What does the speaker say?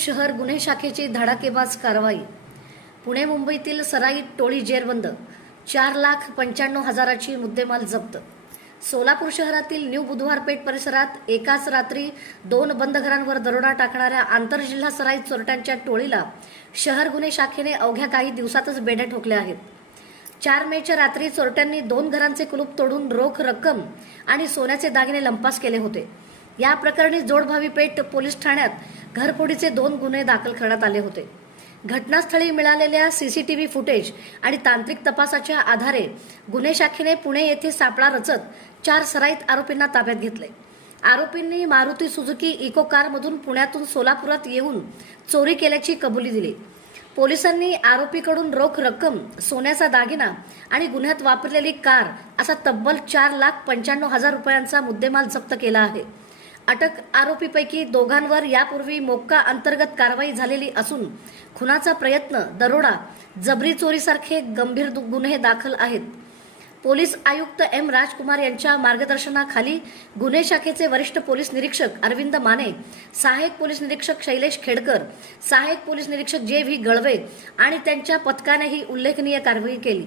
शहर गुन्हे शाखेची धडाकेबाज कारवाई। पुणे मुंबईतील सराईत टोळी जेरबंद, 4,95,000ची मुद्देमाल जप्त। सोलापूर शहरातील न्यू बुधवार पेठ परिसरात एकाच रात्री 2 बंद घरांवर दरोडा टाकणाऱ्या आंतरजिल्हा सराईत चोरट्यांच्या टोळीला शहर गुन्हे शाखेने अवघ्या काही दिवसातच बेड्या ठोकल्या आहेत। 4 मेच्या रात्री चोरट्यांनी 2 घरांचे कुलूप तोडून रोख रक्कम आणि सोन्याचे दागिने लंपास केले होते। या प्रकरणी जोडभावी पेठ पोलीस ठाण्यात घरफोडीचे 2 गुन्हे दाखल करण्यात आले होते। घटनास्थळी मिळालेल्या सीसीटीव्ही फुटेज आणि तांत्रिक तपासाच्या आधारे गुन्हे शाखेने पुणे येथे सापळा रचत 4 सराईत आरोपींना ताब्यात घेतले। आरोपींनी मारुती सुझुकी इको कारमधून पुण्यातून सोलापुरात येऊन चोरी केल्याची कबुली दिली। पोलिसांनी आरोपीकडून रोख रक्कम, सोन्याचा दागिना आणि गुन्ह्यात वापरलेली कार असा तब्बल 4,95,000 रुपयांचा मुद्देमाल जप्त केला आहे। अटक आरोपीपैकी दोघांवर यापूर्वी मोक्का अंतर्गत कारवाई झालेली असून खुनाचा प्रयत्न, दरोडा, जबरी चोरीसारखे गंभीर गुन्हे दाखल आहेत। पोलीस आयुक्त एम राजकुमार यांच्या मार्गदर्शनाखाली गुन्हे शाखेचे वरिष्ठ पोलीस निरीक्षक अरविंद माने, सहाय्यक पोलीस निरीक्षक शैलेश खेडकर, सहाय्यक पोलीस निरीक्षक जे व्ही गळवे आणि त्यांच्या पथकाने ही उल्लेखनीय कारवाई केली।